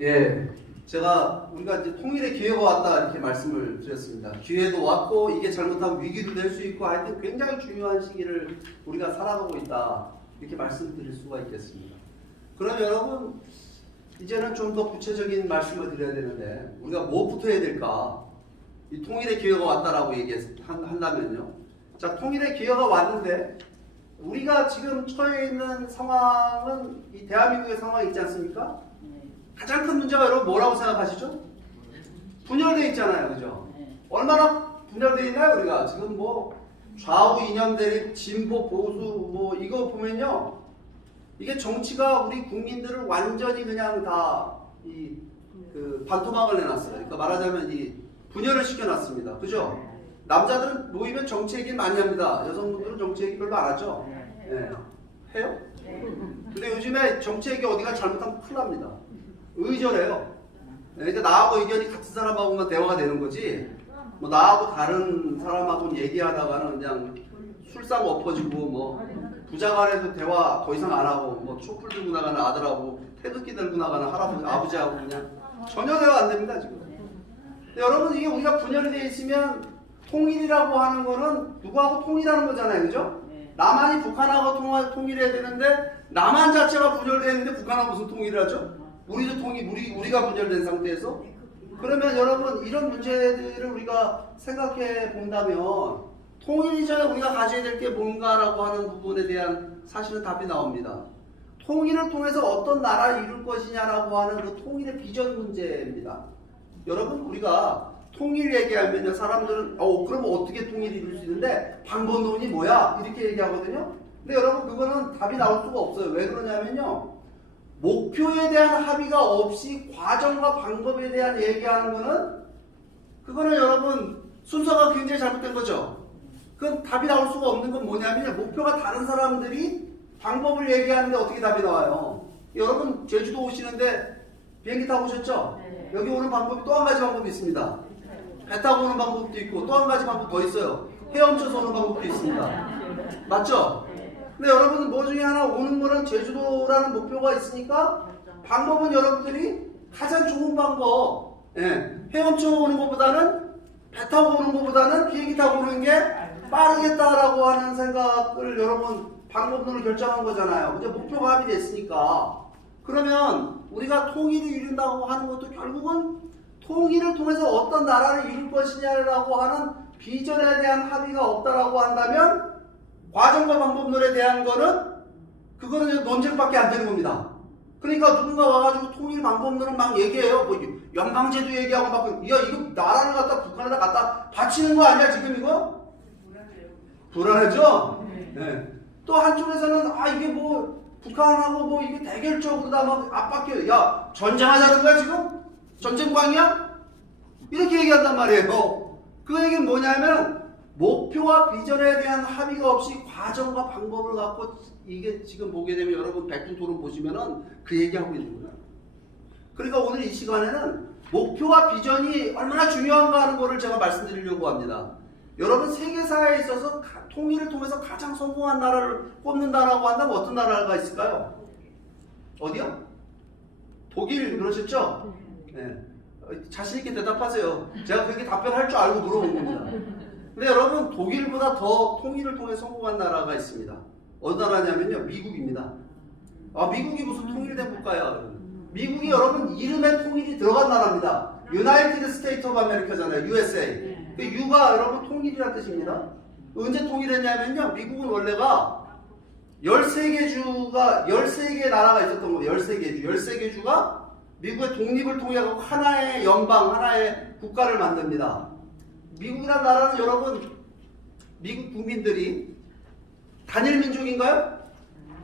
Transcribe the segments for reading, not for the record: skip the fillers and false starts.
예, 우리가 이제 통일의 기회가 왔다 이렇게 말씀을 드렸습니다. 기회도 왔고 이게 잘못하면 위기도 될 수 있고 하여튼 굉장히 중요한 시기를 우리가 살아가고 있다 이렇게 말씀드릴 수가 있겠습니다. 그럼 여러분 이제는 좀 더 구체적인 말씀을 드려야 되는데 우리가 뭐부터 해야 될까? 이 통일의 기회가 왔다라고 한다면요. 자, 통일의 기회가 왔는데 우리가 지금 처해 있는 상황은 이 대한민국의 상황이 있지 않습니까? 가장 큰 문제가 여러분 뭐라고 생각하시죠? 분열되어 있잖아요. 그죠? 얼마나 분열되어 있나요? 우리가 지금 뭐 좌우 이념 대립, 진보, 보수 뭐 이거 보면요. 이게 정치가 우리 국민들을 완전히 그냥 다 반토막을 내놨어요. 그러니까 말하자면 이 분열을 시켜놨습니다. 그죠? 남자들은 모이면 정치 얘기를 많이 합니다. 여성분들은 정치 얘기 별로 안 하죠? 네. 해요? 근데 요즘에 정치 얘기 어디가 잘못하면 큰일 납니다. 의절해요. 그러니까 나하고 의견이 같은 사람하고만 대화가 되는 거지 뭐 나하고 다른 사람하고 얘기하다가는 그냥 술상 엎어지고 뭐 부자간에도 대화 더 이상 안 하고 뭐 촛불 들고 나가는 아들하고 태극기 들고 나가는 할아버지 아버지하고 그냥 전혀 대화 안 됩니다 지금. 근데 여러분 이게 우리가 분열이 되어 있으면 통일이라고 하는 거는 누구하고 통일하는 거잖아요, 그죠? 남한이 북한하고 통일해야 되는데 남한 자체가 분열되어 있는데 북한하고 무슨 통일을 하죠? 우리가 분열된 상태에서 그러면 여러분 이런 문제들을 우리가 생각해 본다면 통일 이전에 우리가 가져야 될 게 뭔가라고 하는 부분에 대한 사실은 답이 나옵니다. 통일을 통해서 어떤 나라를 이룰 것이냐라고 하는 그 통일의 비전 문제입니다. 여러분 우리가 통일 얘기하면요 사람들은 그러면 어떻게 통일을 이룰 수 있는데 방법론이 뭐야? 이렇게 얘기하거든요. 근데 여러분 그거는 답이 나올 수가 없어요. 왜 그러냐면요 목표에 대한 합의가 없이 과정과 방법에 대한 얘기하는 거는 그거는 여러분 순서가 굉장히 잘못된 거죠. 그건 답이 나올 수가 없는 건 뭐냐면 목표가 다른 사람들이 방법을 얘기하는데 어떻게 답이 나와요. 여러분 제주도 오시는데 비행기 타고 오셨죠? 네. 여기 오는 방법이 또 한 가지 방법이 있습니다. 배 타고 오는 방법도 있고 또 한 가지 방법 더 있어요. 헤엄쳐서 오는 방법도 있습니다. 맞죠? 근데 여러분 뭐 중에 하나 오는 거는 제주도라는 목표가 있으니까 방법은 여러분들이 가장 좋은 방법 헤엄쳐 오는 것보다는 배 타고 오는 것보다는 비행기 타고 오는 게 빠르겠다라고 하는 생각을 여러분 방법론을 결정한 거잖아요. 이제 목표가 합의됐으니까 그러면 우리가 통일을 이룬다고 하는 것도 결국은 통일을 통해서 어떤 나라를 이룰 것이냐라고 하는 비전에 대한 합의가 없다라고 한다면 과정과 방법론에 대한 그거는 논쟁밖에 안 되는 겁니다. 그러니까 누군가 와가지고 통일 방법론을 막 얘기해요. 뭐 연방제도 얘기하고 막 이거 나라를 갖다 북한에다 갖다 바치는 거 아니야 지금 이거? 불안하죠? 네. 또 한쪽에서는 이게 뭐 북한하고 뭐 이게 대결적으로 다 막 압박해요. 야 전쟁하자는 거야 지금? 전쟁광이야? 이렇게 얘기한단 말이에요. 그 얘기는 뭐냐면 목표와 비전에 대한 합의가 없이 과정과 방법을 갖고 이게 지금 보게 되면 여러분 백분 토론 보시면은 그 얘기하고 있는 거예요. 그러니까 오늘 이 시간에는 목표와 비전이 얼마나 중요한가 하는 거를 제가 말씀드리려고 합니다. 여러분 세계사에 있어서 통일을 통해서 가장 성공한 나라를 꼽는다라고 한다면 어떤 나라가 있을까요? 어디요? 독일 그러셨죠? 네. 자신있게 대답하세요. 제가 그렇게 답변할 줄 알고 물어본 겁니다. 근데 여러분 독일보다 더 통일을 통해 성공한 나라가 있습니다. 어느 나라냐면요 미국입니다. 미국이 무슨 통일된 국가야? 미국이 여러분 이름에 통일이 들어간 나라입니다. 유나이티드 스테이트 오브 아메리카잖아요. USA. 그 U가 여러분 통일이라는 뜻입니다. 언제 통일했냐면요 미국은 원래가 13개 나라가 있었던 거예요. 13개 주가 미국의 독립을 통해 하나의 연방, 하나의 국가를 만듭니다. 미국이라는 나라는 여러분 미국 국민들이 단일 민족인가요?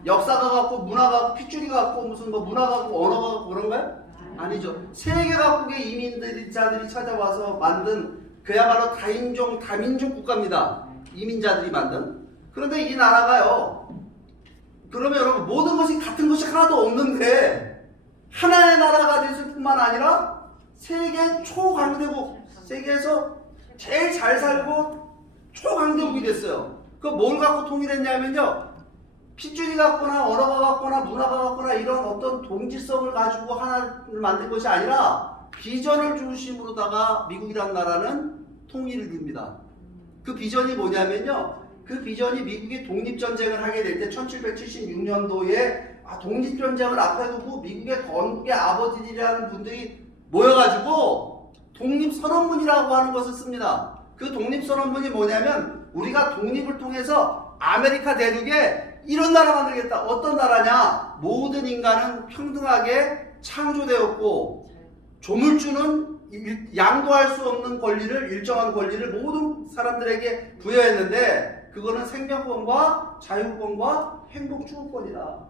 역사가 같고 문화가 같고 핏줄이 같고 무슨 뭐 문화가 같고 언어가 같고 그런가요? 아니죠. 세계 각국의 이민자들이 찾아와서 만든 그야말로 다인종 다민족 국가입니다. 이민자들이 만든. 그런데 이 나라가요. 그러면 여러분 모든 것이 같은 것이 하나도 없는데 하나의 나라가 됐을 뿐만 아니라 세계 초강대국, 세계에서 제일 잘 살고 초강대국이 됐어요. 그 뭘 갖고 통일했냐면요. 핏줄이 같거나 언어가 같거나 문화가 같거나 이런 어떤 동질성을 가지고 하나를 만든 것이 아니라 비전을 중심으로다가 미국이란 나라는 통일을 이룹니다. 그 비전이 뭐냐면요. 그 비전이 미국이 독립전쟁을 하게 될 때 1776년도에 독립전쟁을 앞에 두고 미국의 건국의 아버지들이라는 분들이 모여가지고 독립선언문이라고 하는 것을 씁니다. 그 독립선언문이 뭐냐면 우리가 독립을 통해서 아메리카 대륙에 이런 나라 만들겠다. 어떤 나라냐? 모든 인간은 평등하게 창조되었고 조물주는 양도할 수 없는 권리를 일정한 권리를 모든 사람들에게 부여했는데 그거는 생명권과 자유권과 행복 추구권이다.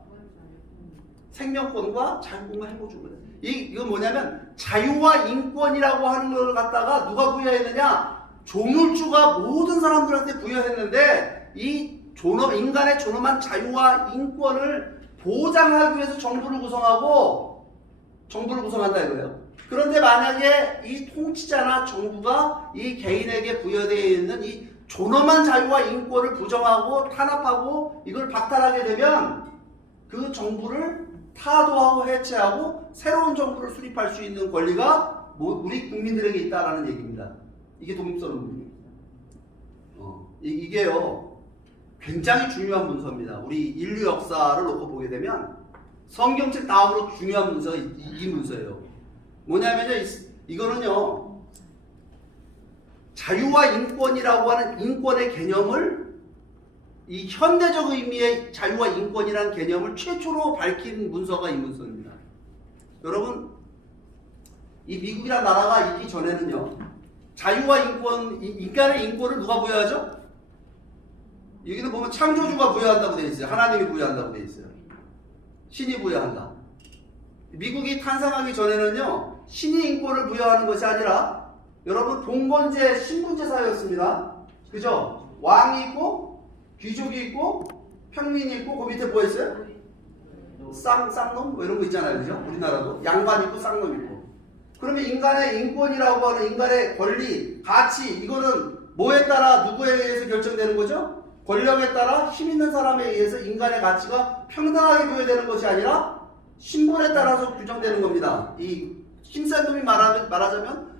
생명권과 자유권과 행복 추구권. 이건 뭐냐면 자유와 인권이라고 하는 걸 갖다가 누가 부여했느냐? 조물주가 모든 사람들한테 부여했는데 이 인간의 존엄한 자유와 인권을 보장하기 위해서 정부를 구성한다 이거예요. 그런데 만약에 이 통치자나 정부가 이 개인에게 부여되어 있는 이 존엄한 자유와 인권을 부정하고 탄압하고 이걸 박탈하게 되면 그 정부를 타도하고 해체하고 새로운 정부를 수립할 수 있는 권리가 우리 국민들에게 있다라는 얘기입니다. 이게 독립선언문입니다. 이게요 굉장히 중요한 문서입니다. 우리 인류 역사를 놓고 보게 되면 성경책 다음으로 중요한 문서가 이 문서예요. 뭐냐면요, 이거는요 자유와 인권이라고 하는 인권의 개념을 이 현대적 의미의 자유와 인권이라는 개념을 최초로 밝힌 문서가 이 문서입니다. 여러분, 이 미국이라는 나라가 있기 전에는요 자유와 인권, 인간의 인권을 누가 부여하죠? 여기는 보면 창조주가 부여한다고 되어 있어요. 하나님이 부여한다고 되어 있어요. 신이 부여한다. 미국이 탄생하기 전에는요 신이 인권을 부여하는 것이 아니라 여러분 봉건제 신분제 사회였습니다. 그죠? 왕이 있고 귀족이 있고 평민이 있고 그 밑에 뭐 있어요? 쌍놈 뭐 이런 거 있잖아요. 그죠? 우리나라도 양반 있고 쌍놈 있고. 그러면 인간의 인권이라고 하는 인간의 권리, 가치 이거는 뭐에 따라 누구에 의해서 결정되는 거죠? 권력에 따라 힘 있는 사람에 의해서 인간의 가치가 평등하게 부여되는 것이 아니라 신분에 따라서 규정되는 겁니다. 이 힘센 놈이 말하자면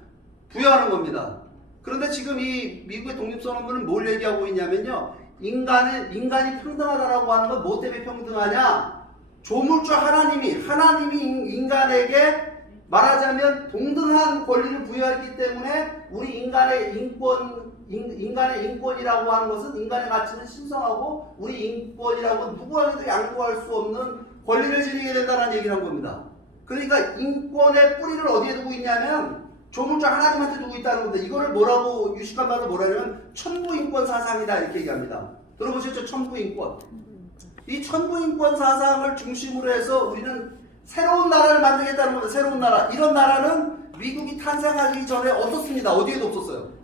부여하는 겁니다. 그런데 지금 이 미국의 독립선언문은 뭘 얘기하고 있냐면요. 인간이 평등하다라고 하는 건 뭐 때문에 평등하냐? 조물주 하나님이 인간에게 말하자면 동등한 권리를 부여했기 때문에 우리 인간의 인권이라고 하는 것은 인간의 가치는 신성하고 우리 인권이라고 누구에게도 양보할 수 없는 권리를 지니게 된다는 얘기를 한 겁니다. 그러니까 인권의 뿌리를 어디에 두고 있냐면 조물주 하나님한테 두고 있다는 건데 이거를 뭐라고 유식한 말로 뭐라냐면 천부인권 사상이다 이렇게 얘기합니다. 들어보셨죠? 천부인권. 이 천부인권 사상을 중심으로 해서 우리는 새로운 나라를 만들겠다는 겁니다. 새로운 나라. 이런 나라는 미국이 탄생하기 전에 없었습니다. 어디에도 없었어요.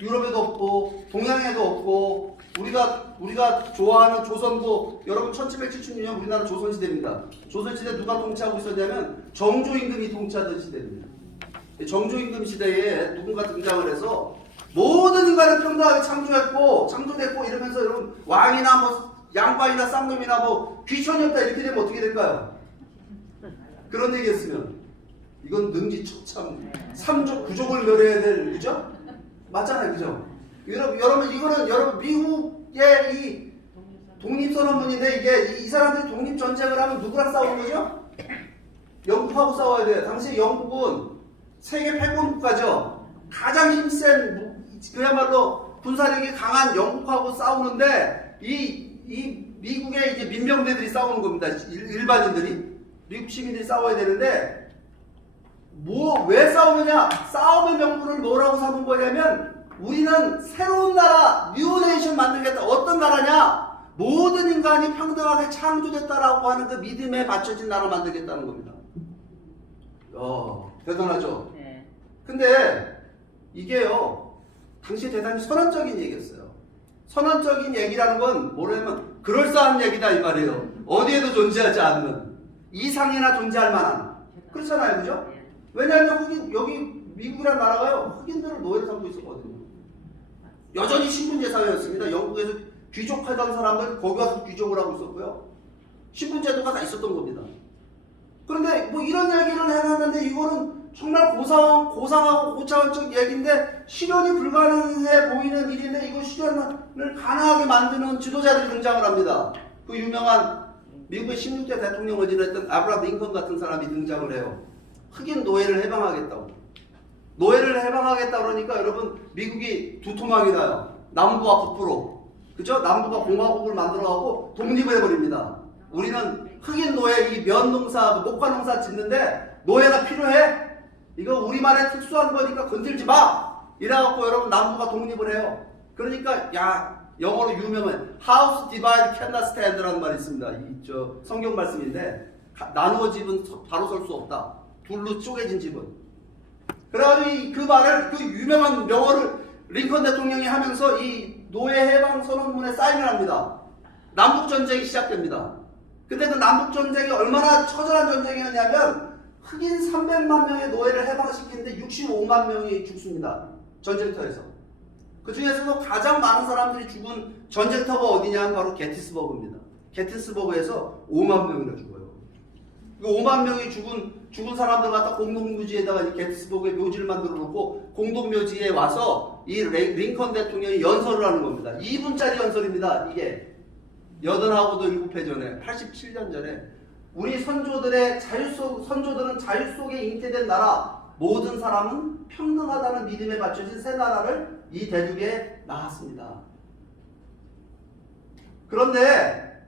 유럽에도 없고 동양에도 없고 우리가 좋아하는 조선도 여러분 1776년 우리나라 조선시대입니다. 조선시대 누가 통치하고 있었냐면 정조임금이 통치하던 시대입니다. 정조임금 시대에 누군가 등장을 해서 모든 인간을 평등하게 창조됐고 이러면서 여러분 왕이나 뭐 양반이나 쌍놈이나 뭐 귀천이었다 이렇게 되면 어떻게 될까요? 그런 얘기 했으면 이건 능지처참 3족 9족을 멸해야 될 그죠? 맞잖아요. 그죠? 여러분 이거는 여러분 미국의 이 독립선언문인데 이게 이 사람들이 독립전쟁을 하면 누구랑 싸우는 거죠? 영국하고 싸워야 돼요. 당시 영국은 세계 패권 국가죠. 가장 힘센 그야말로 군사력이 강한 영국하고 싸우는데 이 미국의 이제 민병대들이 싸우는 겁니다. 일반인들이 미국 시민들이 싸워야 되는데 왜 싸우느냐? 싸움의 명분을 뭐라고 삼은 거냐면 우리는 새로운 나라, 뉴네이션 만들겠다. 어떤 나라냐? 모든 인간이 평등하게 창조됐다라고 하는 그 믿음에 받쳐진 나라를 만들겠다는 겁니다. 대단하죠? 네. 근데 이게요, 당시 대단히 선언적인 얘기였어요. 선언적인 얘기라는 건 뭐냐면 그럴싸한 얘기다 이 말이에요. 어디에도 존재하지 않는 이상이나 존재할 만한 그렇잖아요, 그죠? 왜냐하면 여기 미국이라는 나라가요 흑인들을 노예로 삼고 있었거든요. 여전히 신분제 사회였습니다. 영국에서 귀족하던 사람들 거기 가서 귀족을 하고 있었고요. 신분제도가 다 있었던 겁니다. 그런데 뭐 이런 얘기를 해놨는데 이거는 정말 고상하고 고차원적 얘기인데 실현이 불가능해 보이는 일인데 이거 실현을 가능하게 만드는 지도자들이 등장을 합니다. 그 유명한 미국의 16대 대통령을 지냈던 아브라함 링컨 같은 사람이 등장을 해요. 흑인 노예를 해방하겠다고. 노예를 해방하겠다 그러니까 여러분 미국이 두토막이 나요. 남부와 북부로. 그죠? 남부가 공화국을 만들어가고 독립을 해버립니다. 우리는 흑인 노예 이 면농사, 목화농사 짓는데 노예가 필요해? 이거 우리만의 특수한 거니까 건들지 마! 이래갖고 여러분 남부가 독립을 해요. 그러니까 야 영어로 유명한 House Divide Cannot Stand라는 말이 있습니다. 저 성경 말씀인데 나누어 집은 바로 설 수 없다. 둘로 쪼개진 집은. 그래가지고 그 말을 그 유명한 영어를 링컨 대통령이 하면서 이 노예 해방 선언문에 사인을 합니다. 남북 전쟁이 시작됩니다. 근데 그 남북 전쟁이 얼마나 처절한 전쟁이었냐면 흑인 300만 명의 노예를 해방시키는데 65만 명이 죽습니다. 전쟁터에서. 그 중에서도 가장 많은 사람들이 죽은 전쟁터가 어디냐 하면 바로 게티스버그입니다. 게티스버그에서 5만 명이나 죽어요. 그 5만 명이 죽은 사람들 갖다 공동묘지에다가 게티스버그의 묘지를 만들어 놓고 공동묘지에 와서 이 링컨 대통령이 연설을 하는 겁니다. 2분짜리 연설입니다. 이게. 여든하고도 7회 전에 87년 전에 우리 선조들은 자유 속에 잉태된 나라 모든 사람은 평등하다는 믿음에 갖춰진 새 나라를 이 대륙에 낳았습니다. 그런데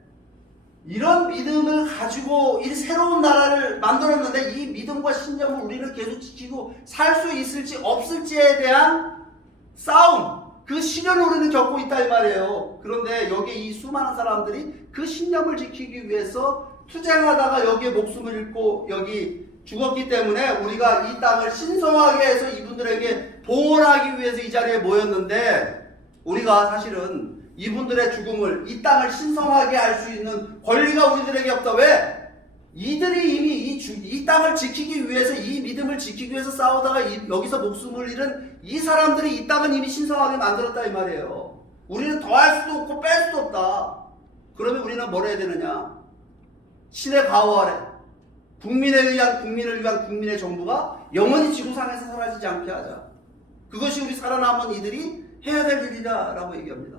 이런 믿음을 가지고 이 새로운 나라를 만들었는데 이 믿음과 신념을 우리는 계속 지키고 살 수 있을지 없을지에 대한 싸움, 그 시련을 우리는 겪고 있다 이 말이에요. 그런데 여기 이 수많은 사람들이 그 신념을 지키기 위해서 투쟁하다가 여기에 목숨을 잃고 여기 죽었기 때문에 우리가 이 땅을 신성하게 해서 이분들에게 보호하기 위해서 이 자리에 모였는데 우리가 사실은 이분들의 죽음을 이 땅을 신성하게 할 수 있는 권리가 우리들에게 없다. 왜? 이들이 이미 이 땅을 지키기 위해서 이 믿음을 지키기 위해서 싸우다가 여기서 목숨을 잃은 이 사람들이 이 땅은 이미 신성하게 만들었다 이 말이에요. 우리는 더할 수도 없고 뺄 수도 없다. 그러면 우리는 뭘 해야 되느냐? 신의 가호 아래 국민을 위한 국민의 정부가 영원히 지구상에서 사라지지 않게 하자. 그것이 우리 살아남은 이들이 해야 될 일이다 라고 얘기합니다.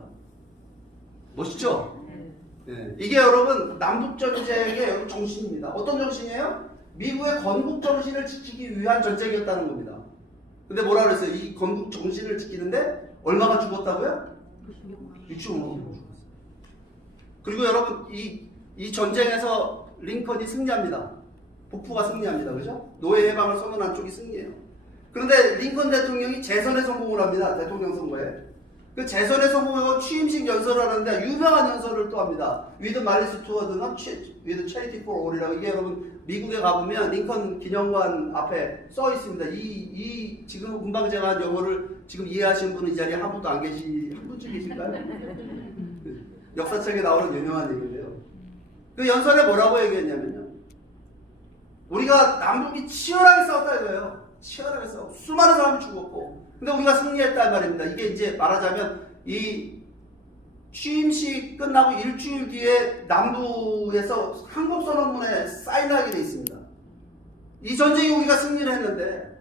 멋있죠? 네. 이게 여러분 남북전쟁의 정신입니다. 어떤 정신이에요? 미국의 건국 정신을 지키기 위한 전쟁이었다는 겁니다. 근데 뭐라 그랬어요? 이 건국 정신을 지키는데 얼마가 죽었다고요? 65만 명 죽었어요. 그리고 여러분 이 전쟁에서 링컨이 승리합니다. 복부가 승리합니다. 그죠? 노예 해방을 선언한 쪽이 승리해요. 그런데 링컨 대통령이 재선에 성공을 합니다. 대통령 선거에. 그 재선에 성공하고 취임식 연설을 하는데 유명한 연설을 또 합니다. With malice toward none, with charity for all이라고. 이게 여러분 미국에 가보면 링컨 기념관 앞에 써 있습니다. 지금 금방 제가 한 영어를 지금 이해하시는 분은 이 자리에 한 분도 안 한 분쯤 계실까요? 역사책에 나오는 유명한 얘기인데요. 그 연설에 뭐라고 얘기했냐면요. 우리가 남북이 치열하게 싸웠다 이거예요. 치열하게 싸우고 수많은 사람이 죽었고 근데 우리가 승리했단 말입니다. 이게 이제 말하자면 이 취임식 끝나고 일주일 뒤에 남부에서 한국선언문에 사인하게 돼 있습니다. 이 전쟁이 우리가 승리를 했는데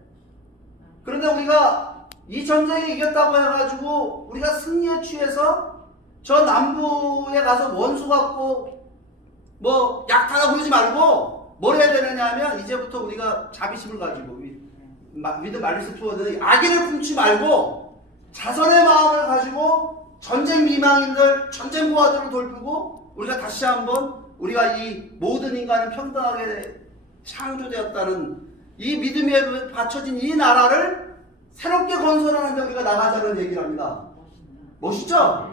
그런데 우리가 이 전쟁에 이겼다고 해가지고 우리가 승리에 취해서 저 남부에 가서 원수 갖고 뭐 약탈하고 그러지 말고 뭘 해야 되느냐 하면 이제부터 우리가 자비심을 가지고 위드 말리스 투어는 악의를 품지 말고 자선의 마음을 가지고 전쟁 미망인들, 전쟁 고아들을 돌보고 우리가 다시 한번 우리가 이 모든 인간은 평등하게 창조되었다는 이 믿음에 받쳐진 이 나라를 새롭게 건설하는데 우리가 나가자는 얘기를 합니다. 멋있죠?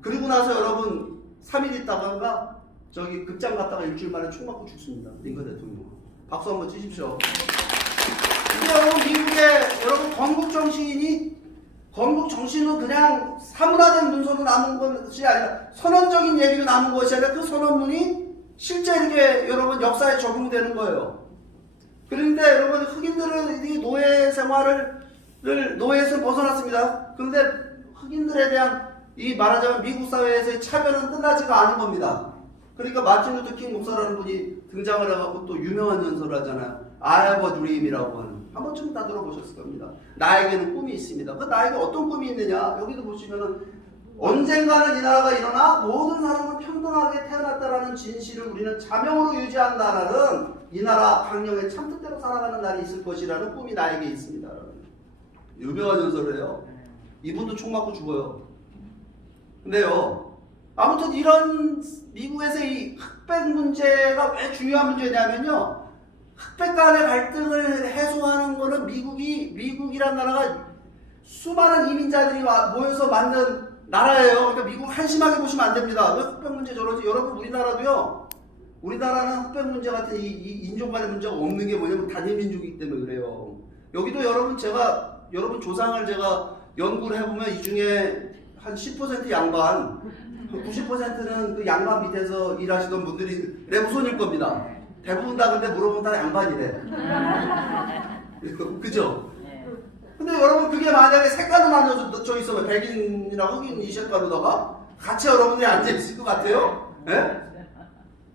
그리고 나서 여러분 3일 있다가 저기 극장 갔다가 일주일 만에 총 맞고 죽습니다. 링컨 대통령. 박수 한번 치십시오. 이게 여러분 미국의 여러분 건국 정신은 그냥 사문화된 문서로 남은 것이 아니라 선언적인 얘기로 남은 것이 아니라 그 선언문이 실제 이렇게 여러분 역사에 적용되는 거예요. 그런데 여러분 흑인들은 이 노예 생활을 노예에서 벗어났습니다. 그런데 흑인들에 대한 이 말하자면 미국 사회에서의 차별은 끝나지가 않은 겁니다. 그러니까 마틴 루터 킹 목사라는 분이 등장을 해갖고 또 유명한 연설을 하잖아요. I have a dream이라고 하는. 한 번쯤 다 들어보셨을 겁니다. 나에게는 꿈이 있습니다. 그 나에게 어떤 꿈이 있느냐? 여기도 보시면은 언젠가는 이 나라가 일어나 모든 사람은 평등하게 태어났다라는 진실을 우리는 자명으로 유지한다라는 이 나라 강령의 참뜻대로 살아가는 날이 있을 것이라는 꿈이 나에게 있습니다. 유명한 연설이에요. 이분도 총 맞고 죽어요. 근데요, 아무튼 이런 미국에서 이 흑백 문제가 왜 중요한 문제냐면요, 흑백 간의 갈등을 해소하는 거는 미국이란 나라가 수많은 이민자들이 모여서 만든 나라예요. 그러니까 미국 한심하게 보시면 안 됩니다. 왜 흑백 문제 저러지? 여러분 우리나라도요. 우리나라는 흑백 문제 같은 이 인종 간의 문제가 없는 게 뭐냐면 단일민족이기 때문에 그래요. 여기도 여러분 조상을 제가 연구를 해보면 이 중에 한 10% 양반, 90%는 그 양반 밑에서 일하시던 분들이 레부손일 겁니다. 대부분 다 근데 물어보면 다 양반이래. 그죠? 근데 여러분 그게 만약에 색깔로 나눠져 있으면 백인이랑 흑인 이 색깔로다가 같이 여러분들이 앉아있을 것 같아요? 예?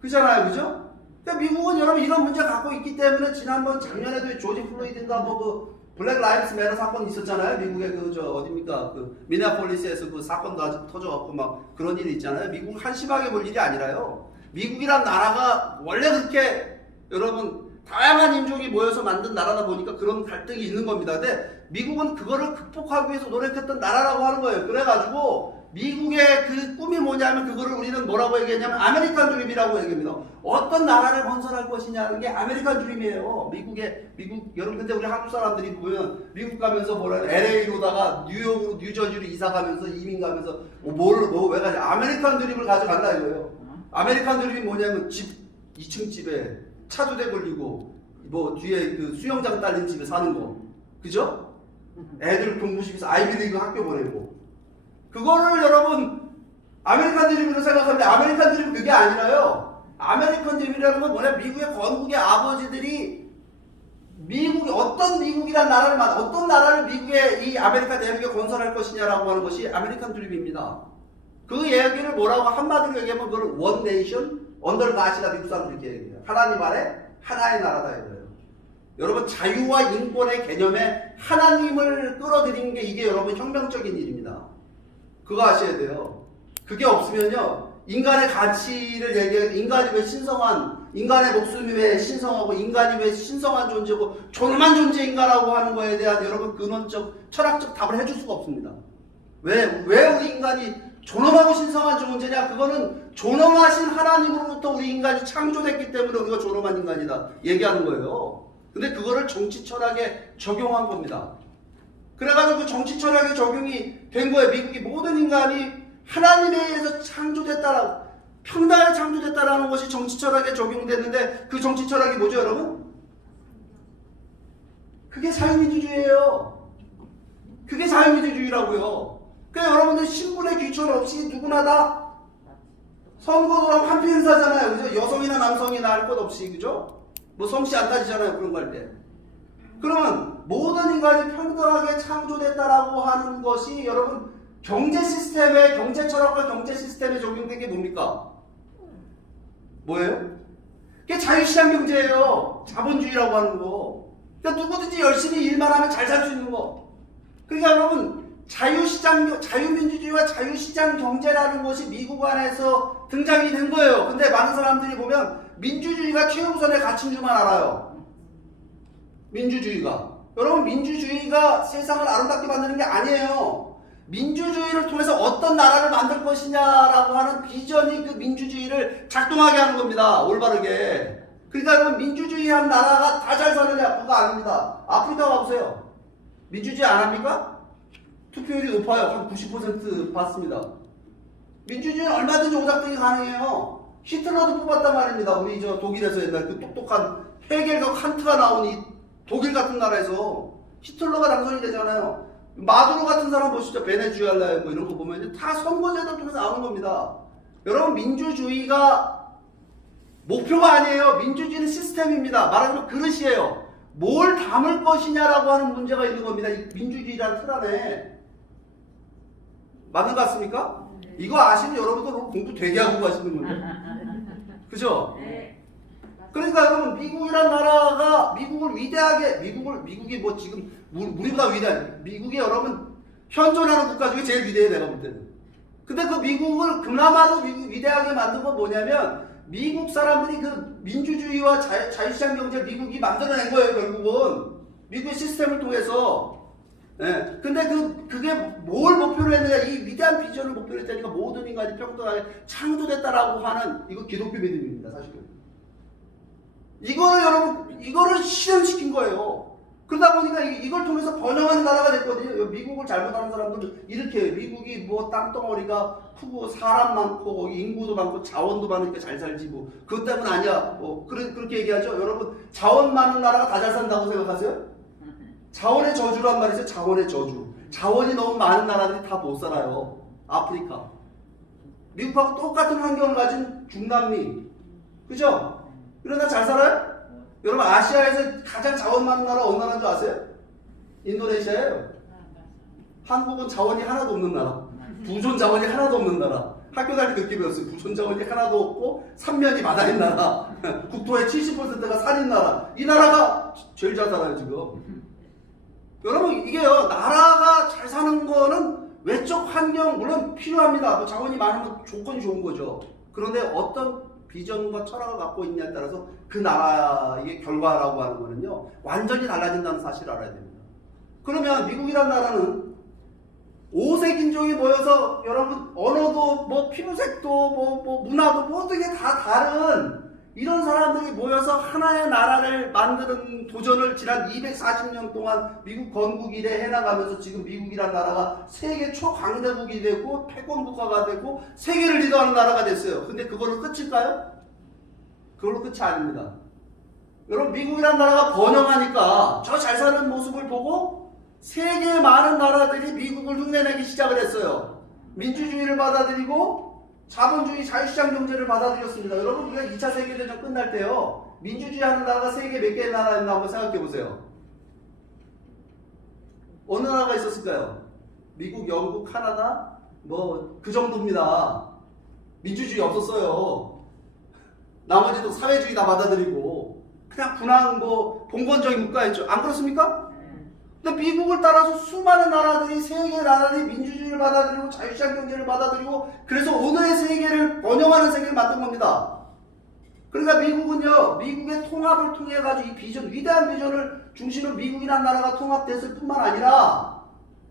그잖아요, 그죠? 그러니까 미국은 여러분 이런 문제 갖고 있기 때문에 지난번 작년에도 조지 플로이드인가 그 블랙 라이브스 매너 사건 있었잖아요. 미국의 어딥니까? 그 미네아폴리스에서 그 사건도 아직 터져갖고 막 그런 일이 있잖아요. 미국 한심하게 볼 일이 아니라요. 미국이란 나라가 원래 그렇게 여러분 다양한 인종이 모여서 만든 나라다 보니까 그런 갈등이 있는 겁니다. 근데 미국은 그거를 극복하기 위해서 노력했던 나라라고 하는 거예요. 그래가지고 미국의 그 꿈이 뭐냐면 그거를 우리는 뭐라고 얘기했냐면 아메리칸 드림이라고 얘기합니다. 어떤 나라를 건설할 것이냐는 게 아메리칸 드림이에요. 여러분 근데 우리 한국 사람들이 보면 미국 가면서 LA로다가 뉴욕으로 뉴저지로 이사 가면서 이민 가면서 왜 가냐? 아메리칸 드림을 가져간다 이거예요. 아메리칸 드림이 뭐냐면 집 2층 집에 차 두 대 걸리고 뭐 뒤에 그 수영장 딸린 집에 사는 거, 그죠? 애들 공부시켜서 아이비리그 학교 보내고 그거를 여러분 아메리칸 드림으로 생각하는데 아메리칸 드림은 그게 아니라요. 아메리칸 드림이라는 건 뭐냐? 미국의 건국의 아버지들이 어떤 나라를 미국의 이 아메리카 대륙에 건설할 것이냐라고 하는 것이 아메리칸 드림입니다. 그 얘기를 뭐라고 한마디로 얘기하면 그걸 원 네이션 언더 가시다 미국 사람들이 이렇게 얘기해요. 하나님 아래 하나의 나라다 이거예요. 여러분 자유와 인권의 개념에 하나님을 끌어들이는 게 이게 여러분 혁명적인 일입니다. 그거 아셔야 돼요. 그게 없으면요 인간의 가치를 얘기해요. 인간이 왜 신성한, 인간의 목숨이 왜 신성하고 인간이 왜 신성한 존재고 존엄한 존재인가라고 하는 거에 대한 여러분 근원적 철학적 답을 해줄 수가 없습니다. 왜 우리 인간이 존엄하고 신성한 존재냐? 그거는 존엄하신 하나님으로부터 우리 인간이 창조됐기 때문에 우리가 존엄한 인간이다 얘기하는 거예요. 근데 그거를 정치 철학에 적용한 겁니다. 그래가지고 그 정치 철학에 적용이 된 거예요. 미국이 모든 인간이 하나님에 의해서 창조됐다라고, 평등하게 창조됐다라는 것이 정치 철학에 적용됐는데 그 정치 철학이 뭐죠, 여러분? 그게 자유민주주의예요. 그게 자유민주주의라고요. 그러니까 여러분들 신분의 귀천 없이 누구나 다 선거도 하고 한표 행사잖아요. 그죠? 여성이나 남성이나 할 것 없이, 그죠? 뭐 성씨 안 따지잖아요. 그런 거 할 때. 그러면 모든 인간이 평등하게 창조됐다라고 하는 것이 여러분 경제 철학과 경제 시스템에 적용된 게 뭡니까? 뭐예요? 그게 자유시장 경제예요. 자본주의라고 하는 거. 그러니까 누구든지 열심히 일만 하면 잘 살 수 있는 거. 그러니까 여러분 자유민주주의와 자유시장 경제라는 것이 미국 안에서 등장이 된 거예요. 근데 많은 사람들이 보면 민주주의가 최우선의 가치인 줄만 알아요. 민주주의가. 여러분 민주주의가 세상을 아름답게 만드는 게 아니에요. 민주주의를 통해서 어떤 나라를 만들 것이냐라고 하는 비전이 그 민주주의를 작동하게 하는 겁니다. 올바르게. 그러니까 여러분 민주주의한 나라가 다 잘 사느냐? 그거 아닙니다. 아프리카 가보세요. 민주주의 안 합니까? 투표율이 높아요. 한 90% 받습니다. 민주주의는 얼마든지 오작동이 가능해요. 히틀러도 뽑았단 말입니다. 우리 독일에서 옛날 그 똑똑한 헤겔과 칸트가 나온 이 독일 같은 나라에서 히틀러가 당선이 되잖아요. 마두로 같은 사람 보시죠. 베네수엘라 뭐 이런 거 보면 다 선거제도를 통해서 나오는 겁니다. 여러분 민주주의가 목표가 아니에요. 민주주의는 시스템입니다. 말하자면 그릇이에요. 뭘 담을 것이냐라고 하는 문제가 있는 겁니다. 이 민주주의라는 틀 안에. 맞는 것 같습니까? 이거 아시면 여러분들 공부 되게 하고 가시는 건데. 그죠? 네. 그러니까 여러분 미국이란 나라가 미국을 위대하게 미국이 뭐 지금 우리보다 위대한 미국이 여러분 현존하는 국가 중에 제일 위대해 내가 볼 때는. 근데 그 미국을 그나마도 위대하게 만든 건 뭐냐면 미국 사람들이 그 민주주의와 자유시장 경제를 미국이 만들어낸 거예요 결국은 미국의 시스템을 통해서. 예. 근데 그게 뭘 목표로 했느냐 이 위대한 비전을 목표로 했다니까 모든 인간이 평등하게 창조됐다라고 하는 이거 기독교 믿음입니다 사실은. 이거를 여러분 이거를 실현시킨 거예요. 그러다 보니까 이걸 통해서 번영하는 나라가 됐거든요. 미국을 잘못하는 사람들은 이렇게 해요. 미국이 뭐 땅덩어리가 크고 사람 많고 거기 인구도 많고 자원도 많으니까 잘 살지 뭐 그것 때문 아니야. 그렇게 얘기하죠. 여러분 자원 많은 나라가 다 잘 산다고 생각하세요? 자원의 저주란 말이죠. 자원의 저주. 자원이 너무 많은 나라들이 다 못 살아요. 아프리카. 미국하고 똑같은 환경을 가진 중남미. 그죠? 그러나 잘 살아요? 여러분 아시아에서 가장 자원 많은 나라 어느 나라인 줄 아세요? 인도네시아예요. 한국은 자원이 하나도 없는 나라. 부존 자원이 하나도 없는 나라. 학교 다닐 때 그렇게 배웠어요. 부존 자원이 하나도 없고 삼면이 바다인 나라. 국토의 70%가 산인 나라. 이 나라가 제일 잘 살아요 지금. 여러분 이게요 나라가 잘 사는 거는 외적 환경 물론 필요합니다. 뭐 자원이 많으면 조건이 좋은 거죠. 그런데 어떤 비전과 철학을 갖고 있냐에 따라서 그 나라의 결과라고 하는 거는요 완전히 달라진다는 사실을 알아야 됩니다. 그러면 미국이란 나라는 5색 인종이 모여서 여러분 언어도 뭐 피부색도 뭐 문화도 모든 게 다 다른 이런 사람들이 모여서 하나의 나라를 만드는 도전을 지난 240년 동안 미국 건국 이래 해나가면서 지금 미국이란 나라가 세계 초강대국이 되고 패권국가가 되고 세계를 리더하는 나라가 됐어요. 근데 그걸로 끝일까요? 그걸로 끝이 아닙니다. 여러분 미국이란 나라가 번영하니까 저 잘 사는 모습을 보고 세계 많은 나라들이 미국을 흉내내기 시작을 했어요. 민주주의를 받아들이고 자본주의 자유시장 경제를 받아들였습니다. 여러분 우리가 2차 세계대전 끝날 때요 민주주의 하는 나라가 세계 몇 개의 나라였나 한번 생각해 보세요. 어느 나라가 있었을까요? 미국, 영국, 카나다 뭐 그 정도입니다. 민주주의 없었어요. 나머지도 사회주의 다 받아들이고 그냥 분한 뭐 봉건적인 국가였죠. 안 그렇습니까? 근데 미국을 따라서 수많은 나라들이 세계 나라들이 민주주의를 받아들이고 자유시장 경제를 받아들이고 그래서 오늘의 세계를 번영하는 세계를 만든 겁니다. 그러니까 미국은요 미국의 통합을 통해 가지고 이 비전 위대한 비전을 중심으로 미국이라는 나라가 통합됐을 뿐만 아니라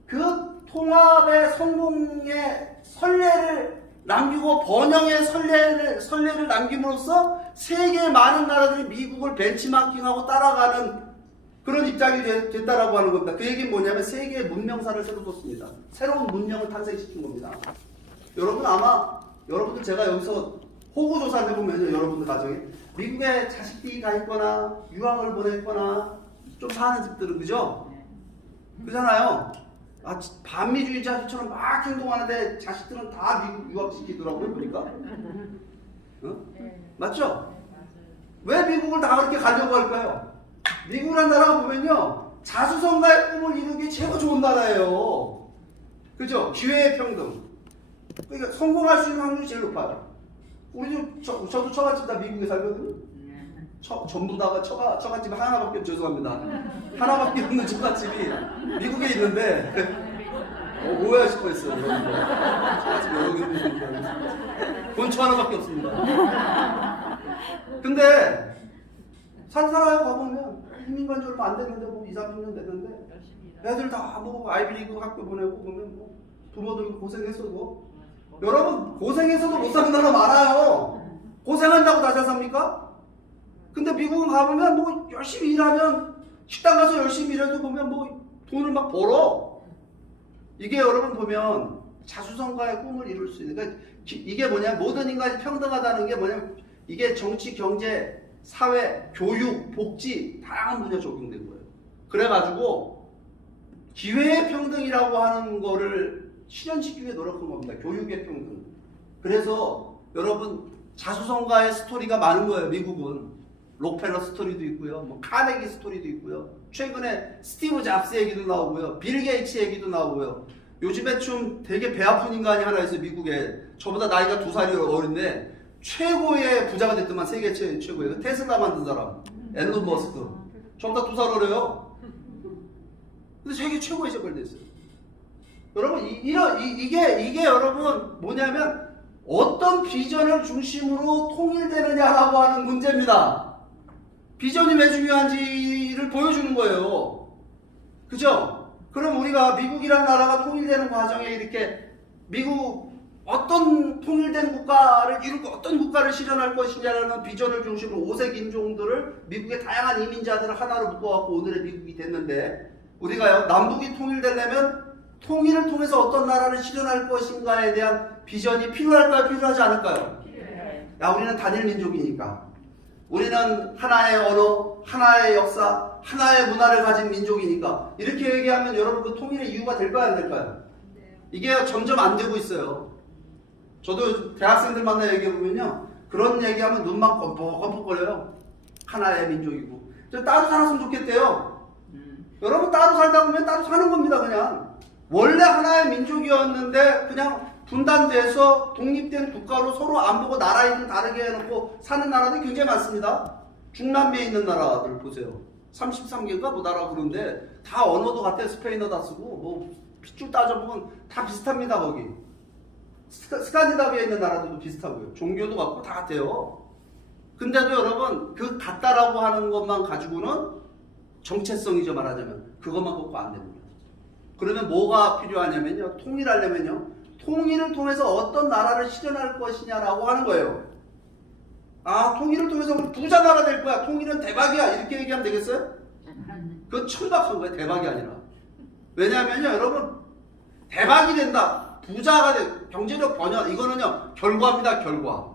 그 통합의 성공의 선례를 남기고 번영의 선례를 남김으로써 세계 많은 나라들이 미국을 벤치마킹하고 따라가는 그런 입장이 됐다라고 하는 겁니다. 그 얘기는 뭐냐면 세계의 문명사를 새로 썼습니다. 새로운 문명을 탄생시킨 겁니다. 여러분 아마 여러분들 제가 여기서 호구조사를 해보면 여러분들 가정에 미국에 자식들이 가 있거나 유학을 보냈거나 좀 사는 집들은 그죠? 그잖아요. 반미주의자들처럼 막 행동하는데 자식들은 다 미국 유학시키더라고요 보니까. 어? 맞죠? 왜 미국을 다 그렇게 가려고 할까요? 미국이라는 나라가 보면요 자수성가의 꿈을 이루기 최고 좋은 나라예요. 그죠? 기회의 평등. 그러니까 성공할 수 있는 확률이 제일 높아요. 저도 처갓집 다 미국에 살거든요. 전부 다가 처갓집 하나밖에 죄송합니다. 하나밖에 없는 처갓집이 미국에 있는데 오해하실 뻔했어요. 처갓집 여러 개 있는데 본초 하나밖에 없습니다. 근데 살아요 가보면 이민 간지 얼마 안 됐는데 뭐 20-30년 됐는데 애들 다 뭐 아이비리그 학교 보내고 보면 뭐 부모들 고생했어도 여러분 고생해서도 못 사는 나라 많아요. 고생한다고 다 잘 삽니까? 근데 미국은 가보면 뭐 열심히 일하면 식당 가서 열심히 일해도 보면 뭐 돈을 막 벌어. 이게 여러분 보면 자수성가의 꿈을 이룰 수 있는 그러니까 이게 뭐냐면 모든 인간이 평등하다는 게 뭐냐면 이게 정치, 경제, 사회, 교육, 복지 다양한 분야에 적용된 거예요. 그래가지고 기회의 평등이라고 하는 거를 실현시키기 위해 노력한 겁니다. 교육의 평등. 그래서 여러분 자수성가의 스토리가 많은 거예요. 미국은 록펠러 스토리도 있고요, 뭐 카네기 스토리도 있고요, 최근에 스티브 잡스 얘기도 나오고요, 빌 게이츠 얘기도 나오고요. 요즘에 좀 되게 배 아픈 인간이 하나 있어요. 미국에. 저보다 나이가 2살이 어린데 최고의 부자가 됐더만. 세계 최고의. 그 테슬라 만든 사람. 앨런 머스크. 저보다 2살 어려요. 근데 세계 최고의 재벌 됐어요. 여러분 이게 여러분 뭐냐면 어떤 비전을 중심으로 통일되느냐라고 하는 문제입니다. 비전이 왜 중요한지를 보여주는 거예요. 그죠? 그럼 우리가 미국이라는 나라가 통일되는 과정에 이렇게 미국 어떤 통일된 국가를 이루고 어떤 국가를 실현할 것이냐라는 비전을 중심으로 5색 인종들을 미국의 다양한 이민자들을 하나로 묶어갖고 오늘의 미국이 됐는데 우리가요 남북이 통일되려면 통일을 통해서 어떤 나라를 실현할 것인가에 대한 비전이 필요할까요? 필요하지 않을까요? 야, 우리는 단일 민족이니까. 우리는 하나의 언어, 하나의 역사, 하나의 문화를 가진 민족이니까. 이렇게 얘기하면 여러분 그 통일의 이유가 될까요? 안 될까요? 이게 점점 안 되고 있어요. 저도 대학생들 만나 얘기해보면요. 그런 얘기하면 눈만 껌뻑껌뻑거려요. 하나의 민족이고. 따로 살았으면 좋겠대요. 여러분 따로 살다 보면 따로 사는 겁니다, 그냥. 원래 하나의 민족이었는데 그냥 분단돼서 독립된 국가로 서로 안 보고 나라 이름 다르게 해놓고 사는 나라들이 굉장히 많습니다. 중남미에 있는 나라들 보세요. 33개가 뭐 나라 그런데 다 언어도 같아요. 스페인어 다 쓰고 뭐 핏줄 따져보면 다 비슷합니다. 거기 스칸디나비아에 있는 나라들도 비슷하고요. 종교도 같고 다 같아요. 근데도 여러분 그 같다라고 하는 것만 가지고는 정체성이죠. 말하자면 그것만 갖고 안 됩니다. 그러면 뭐가 필요하냐면요. 통일하려면요. 통일을 통해서 어떤 나라를 실현할 것이냐라고 하는 거예요. 아, 통일을 통해서 우리 부자 나라 될 거야. 통일은 대박이야. 이렇게 얘기하면 되겠어요? 그건 천박한 거예요. 대박이 아니라. 왜냐하면요. 여러분 대박이 된다. 부자가 돼. 경제적 번영. 이거는요. 결과입니다. 결과.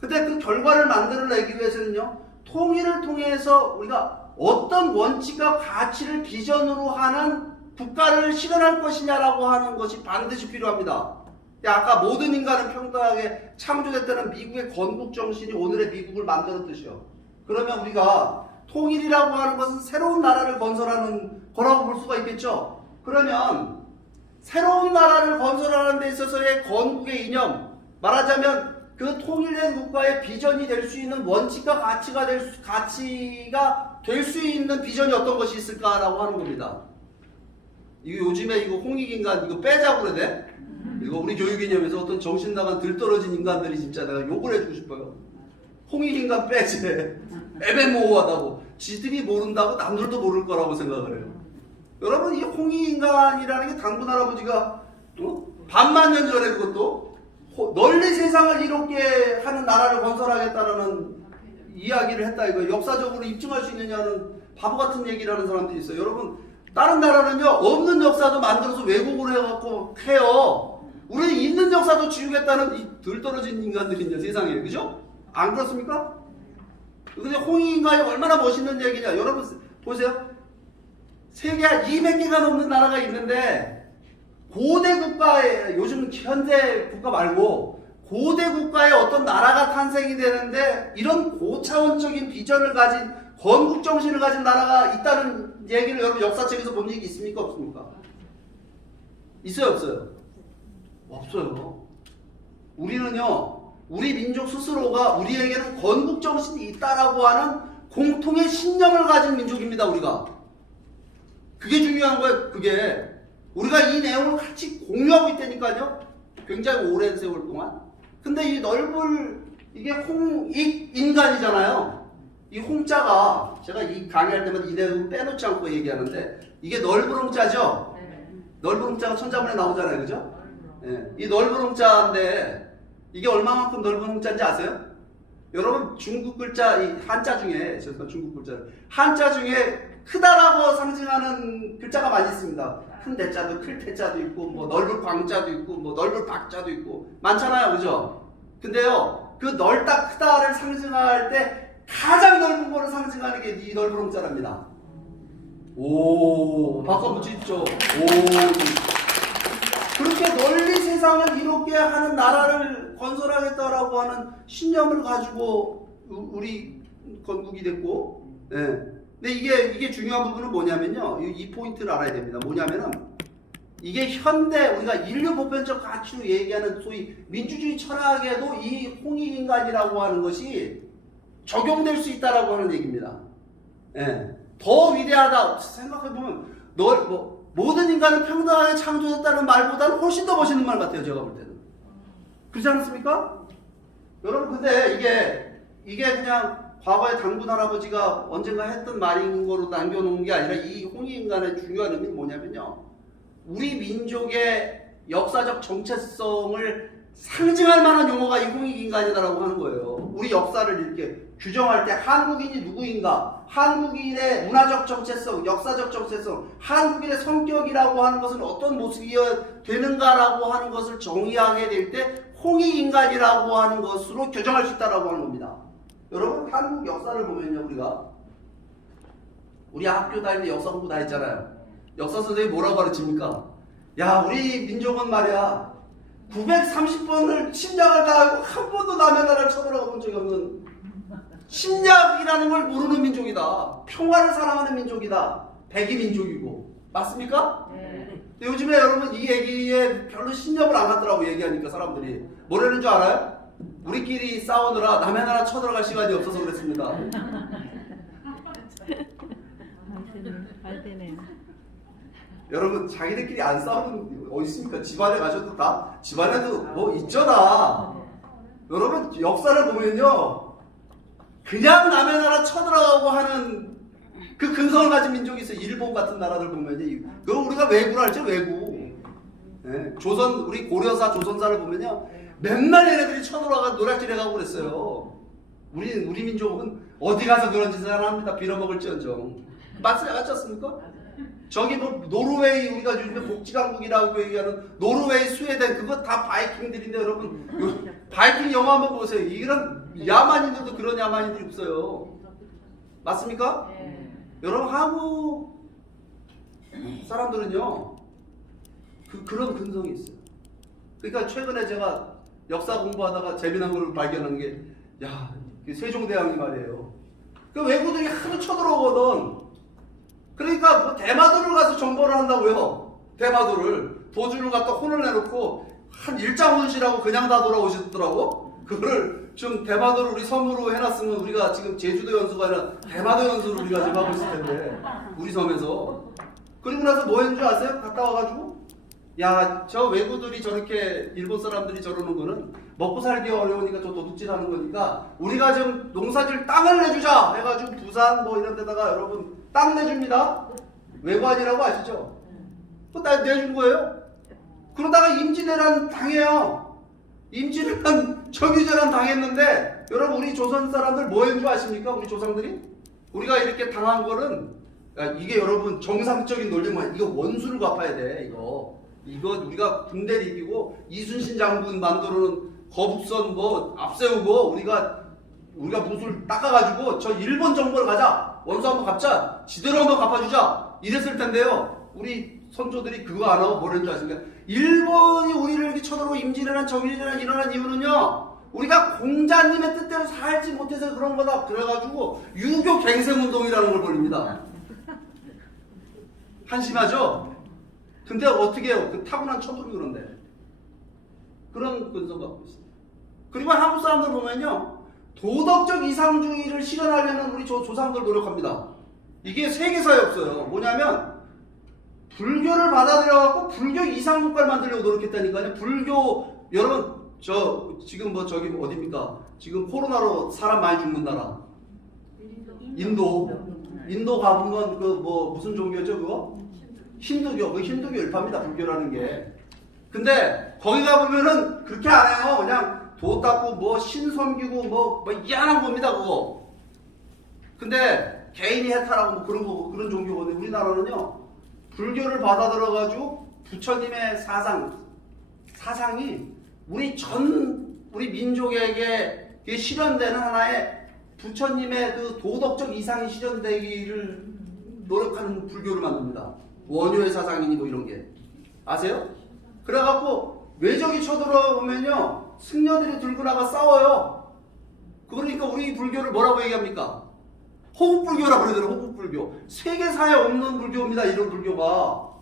근데 그 결과를 만들어내기 위해서는요. 통일을 통해서 우리가 어떤 원칙과 가치를 비전으로 하는 국가를 실현할 것이냐라고 하는 것이 반드시 필요합니다. 아까 모든 인간은 평등하게 창조됐다는 미국의 건국 정신이 오늘의 미국을 만들었듯이요. 그러면 우리가 통일이라고 하는 것은 새로운 나라를 건설하는 거라고 볼 수가 있겠죠. 그러면 새로운 나라를 건설하는 데 있어서의 건국의 이념, 말하자면 그 통일된 국가의 비전이 될 수 있는 원칙과 가치가 될 수 있는 비전이 어떤 것이 있을까라고 하는 겁니다. 이거 요즘에 이거 홍익인간 이거 빼자고 그래 돼? 이거 우리 교육이념에서 어떤 정신 나간 들떨어진 인간들이 진짜 내가 욕을 해주고 싶어요. 홍익인간 빼지. 애매모호하다고. 지들이 모른다고 남들도 모를 거라고 생각을 해요. 여러분 이 홍익인간이라는 게 당군 할아버지가 반만 년 전에 그것도 널리 세상을 이롭게 하는 나라를 건설하겠다라는 이야기를 했다. 이거 역사적으로 입증할 수 있느냐는 바보 같은 얘기를 하는 사람들이 있어요. 여러분 다른 나라는요 없는 역사도 만들어서 왜곡을 해갖고 해요. 우리는 있는 역사도 지우겠다는 이 들떨어진 인간들이냐 세상에. 그죠? 안 그렇습니까? 근데 홍익인간이 얼마나 멋있는 얘기냐. 여러분 보세요. 세계 200개가 넘는 나라가 있는데 고대 국가에 요즘 현대 국가 말고 고대 국가에 어떤 나라가 탄생이 되는데 이런 고차원적인 비전을 가진 건국 정신을 가진 나라가 있다는 얘기를 여러분 역사책에서 본 적이 있습니까? 없습니까? 있어요? 없어요? 없어요. 우리는요 우리 민족 스스로가 우리에게는 건국 정신이 있다라고 하는 공통의 신념을 가진 민족입니다. 우리가 그게 중요한 거예요. 그게 우리가 이 내용을 같이 공유하고 있다니까요. 굉장히 오랜 세월 동안. 근데 이 이게 홍익인간이잖아요. 이 홍자가 제가 이 강의할 때마다 이 내용을 빼놓지 않고 얘기하는데 이게 넓은 홍자죠. 넓은 홍자가 천자문에 나오잖아요. 그죠? 네. 이 넓은 홍자인데 이게 얼마만큼 넓은 홍자인지 아세요? 여러분 중국 글자 이 한자 중에 중국 글자 한자 중에 크다라고 상징하는 글자가 많이 있습니다. 큰 대자도 클 태자도 있고 뭐 넓은 광자도 있고 뭐 넓은 박자도 있고 많잖아요. 그죠? 근데요 그 넓다 크다를 상징할 때 가장 넓은 거를 상징하는 게 이 넓은 홍자랍니다. 오 박수 한번 치십시오. 오 그렇게 널리 세상을 이롭게 하는 나라를 건설하겠다라고 하는 신념을 가지고 우리 건국이 됐고, 네. 근데 이게 중요한 부분은 뭐냐면요. 이 포인트를 알아야 됩니다. 뭐냐면은 이게 현대 우리가 인류 보편적 가치로 얘기하는 소위 민주주의 철학에도 이 홍익인간이라고 하는 것이 적용될 수 있다라고 하는 얘기입니다. 예. 더 위대하다 생각해보면 모든 인간은 평등하게 창조됐다는 말보다는 훨씬 더 멋있는 말 같아요. 제가 볼 때는. 그렇지 않습니까? 여러분 근데 이게 그냥 과거에 당군 할아버지가 언젠가 했던 말인 거로 남겨놓은 게 아니라 이 홍익인간의 중요한 의미는 뭐냐면요. 우리 민족의 역사적 정체성을 상징할 만한 용어가 이 홍익인간이다라고 하는 거예요. 우리 역사를 이렇게 규정할 때 한국인이 누구인가, 한국인의 문화적 정체성, 역사적 정체성, 한국인의 성격이라고 하는 것은 어떤 모습이어야 되는가라고 하는 것을 정의하게 될 때 홍익인간이라고 하는 것으로 규정할 수 있다라고 하는 겁니다. 여러분 한국 역사를 보면요, 우리 학교 다닐 때 역사 공부 다 했잖아요. 역사 선생님이 뭐라고 가르칩니까? 야, 우리 민족은 말이야 930번을 침략을 당하고 한 번도 남의 나라를 쳐들어가 본 적이 없는 침략이라는 걸 모르는 민족이다. 평화를 사랑하는 민족이다. 백이 민족이고. 맞습니까? 네. 요즘에 여러분 이 얘기에 별로 신경을 안 갖더라고. 얘기하니까 사람들이 뭐라는 줄 알아요? 우리끼리 싸우느라 남의 나라 쳐들어갈 시간이 없어서 그랬습니다. 잘 되네요. 여러분 자기들끼리 안 싸우는 어디 있습니까? 집안에 가셔도 다 집안에도 뭐 있잖아. 여러분 역사를 보면요, 그냥 남의 나라 쳐들어가고 하는 그 근성을 가진 민족이 있어요. 일본 같은 나라들 보면요, 그거 우리가 왜구를 알죠? 왜구. 네. 우리 고려사 조선사를 보면요, 맨날 얘네들이 쳐들어가 노략질해 가고 그랬어요. 우리 민족은 어디 가서 그런 짓을 안 합니다. 빌어먹을지언정. 맞지 않습니까? 저기 뭐 노르웨이, 우리가 요즘에 복지강국이라고 얘기하는 노르웨이, 스웨덴, 그거 다 바이킹들인데 여러분 바이킹 영화 한번 보세요. 이런 야만인들도 그런 야만인들이 없어요. 맞습니까? 네. 여러분 한국 사람들은요 그런 근성이 있어요. 그러니까 최근에 제가 역사 공부하다가 재미난 걸 발견한 게, 야, 세종대왕이 말이에요. 그 외구들이 하도 쳐들어오거든. 그러니까 뭐 대마도를 가서 정벌을 한다고요. 대마도를 도주를 갖다 혼을 내놓고 한 일장혼시라고 그냥 다 돌아오시더라고. 그거를 좀 대마도를 우리 섬으로 해놨으면 우리가 지금 제주도 연수가 아니라 대마도 연수를 우리가 지금 하고 있을 텐데, 우리 섬에서. 그리고 나서 뭐 했는 줄 아세요? 갔다 와가지고, 야, 저 외구들이 저렇게 일본 사람들이 저러는 거는 먹고 살기 어려우니까 저 도둑질하는 거니까 우리가 좀 농사질 땅을 내주자 해가지고 부산 뭐 이런 데다가 여러분 땅 내줍니다. 외관이라고 아시죠? 그거 내준 거예요. 그러다가 임진왜란 당해요. 임진왜란 정유재란 당했는데 여러분 우리 조선 사람들 뭐 했는 줄 아십니까? 우리 조상들이? 우리가 이렇게 당한 거는, 이게 여러분 정상적인 논리만, 이거 원수를 갚아야 돼. 이거 우리가 군대를 이기고 이순신 장군 만들어놓은 거북선 뭐 앞세우고 우리가 무술 닦아가지고 저 일본 정벌 가자, 원수 한번 갚자, 지대로 한번 갚아주자 이랬을 텐데요. 우리 선조들이 그거 안 하고 뭐라는 줄 아십니까? 일본이 우리를 이렇게 쳐들어오고 임진왜란 정유재란 일어난 이유는요, 우리가 공자님의 뜻대로 살지 못해서 그런 거다. 그래가지고 유교 갱생운동이라는 걸 벌입니다. 한심하죠? 근데 어떻게 해요? 그 타고난 처분이 그런데. 그런 근성 갖고 있어요. 그리고 한국 사람들 보면요, 도덕적 이상주의를 실현하려는 우리 조상들 노력합니다. 이게 세계사에 없어요. 뭐냐면 불교를 받아들여갖고 불교 이상국가를 만들려고 노력했다니까요. 불교, 여러분 지금 뭐 저기 어디입니까? 지금 코로나로 사람 많이 죽는 나라 인도 가보면 그 뭐 무슨 종교죠 그거? 힌두교. 그 힌두교 일파입니다. 불교라는 게. 근데 거기 가보면은 그렇게 안 해요. 그냥 도 닦고 뭐 신 섬기고 뭐 이상한 겁니다 그거. 근데 개인이 해탈하고 뭐 그런 거, 그런 종교거든요. 우리나라는요, 불교를 받아들여가지고 부처님의 사상이 우리 민족에게 실현되는 하나의 부처님의 그 도덕적 이상이 실현되기를 노력하는 불교를 만듭니다. 원효의 사상이니 뭐 이런 게. 아세요? 그래갖고 외적이 쳐들어오면요, 승려들이 들고 나가 싸워요. 그러니까 우리 불교를 뭐라고 얘기합니까? 호국불교라고 그러더라고요. 호국불교. 세계사에 없는 불교입니다. 이런 불교가.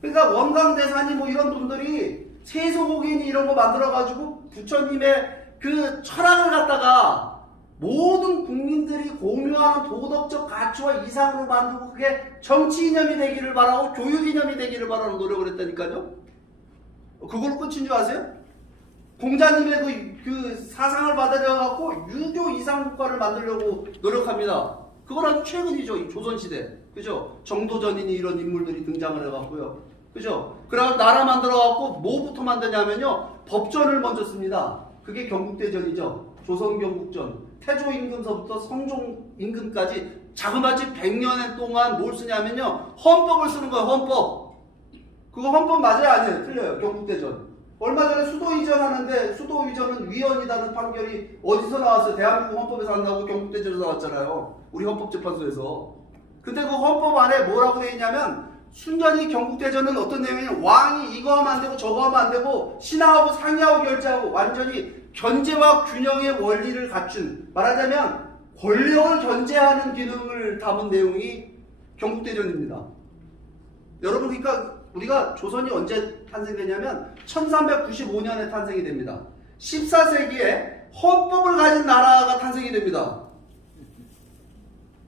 그러니까 원광대사니 뭐 이런 분들이 세소고기니 이런 거 만들어가지고 부처님의 그 철학을 갖다가 모든 국민들이 공유하는 도덕적 가치와 이상으로 만들고 그게 정치 이념이 되기를 바라고 교육 이념이 되기를 바라는 노력을 했다니까요. 그걸로 끝인 줄 아세요? 공자님의 그 사상을 받아들여갖고 유교 이상 국가를 만들려고 노력합니다. 그건 아주 최근이죠. 이 조선시대. 그죠? 정도전이니 이런 인물들이 등장을 해갖고요. 그죠? 그래서 나라 만들어갖고 뭐부터 만드냐면요. 법전을 먼저 씁니다. 그게 경국대전이죠. 조선경국전. 태조 임금서부터 성종 임금까지 자그마치 100년 동안 뭘 쓰냐면요. 헌법을 쓰는 거예요. 헌법. 그거 헌법 맞아요? 아니에요? 틀려요. 경국대전. 얼마 전에 수도 이전하는데 수도 이전은 위헌이라는 판결이 어디서 나왔어요? 대한민국 헌법에서 안 나오고 경국대전에서 나왔잖아요. 우리 헌법재판소에서. 근데 그 헌법 안에 뭐라고 돼 있냐면 순전히 경국대전은 어떤 내용이냐면 왕이 이거 하면 안 되고 저거 하면 안 되고 신하하고 상의하고 결제하고 완전히 견제와 균형의 원리를 갖춘, 말하자면 권력을 견제하는 기능을 담은 내용이 경국대전입니다. 여러분, 그러니까 우리가 조선이 언제 탄생되냐면 1395년에 탄생이 됩니다. 14세기에 헌법을 가진 나라가 탄생이 됩니다.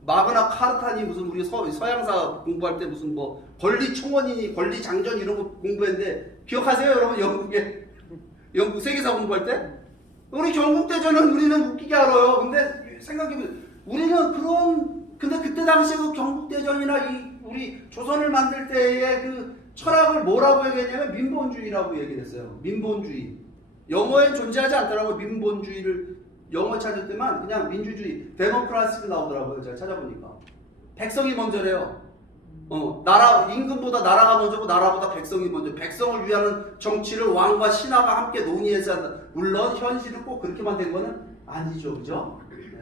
마그나 카르타니 무슨 우리 서양사 공부할 때 무슨 뭐 권리청원이니 권리장전 이런 거 공부했는데 기억하세요 여러분? 영국 세계사 공부할 때? 우리 경국대전은 우리는 웃기게 알아요. 근데 생각해보면 우리는 근데 그때 당시에 그 경국대전이나 우리 조선을 만들 때의 그 철학을 뭐라고 얘기했냐면 민본주의라고 얘기했어요. 민본주의. 영어에 존재하지 않더라고요. 민본주의를 영어 찾을 때만 그냥 민주주의, 데모크라시가 나오더라고요. 제가 찾아보니까. 백성이 먼저래요. 임금보다 나라가 먼저고 나라보다 백성이 먼저. 백성을 위하는 정치를 왕과 신하가 함께 논의해서 한다. 물론 현실은 꼭 그렇게만 된 거는 아니죠. 그죠? 네.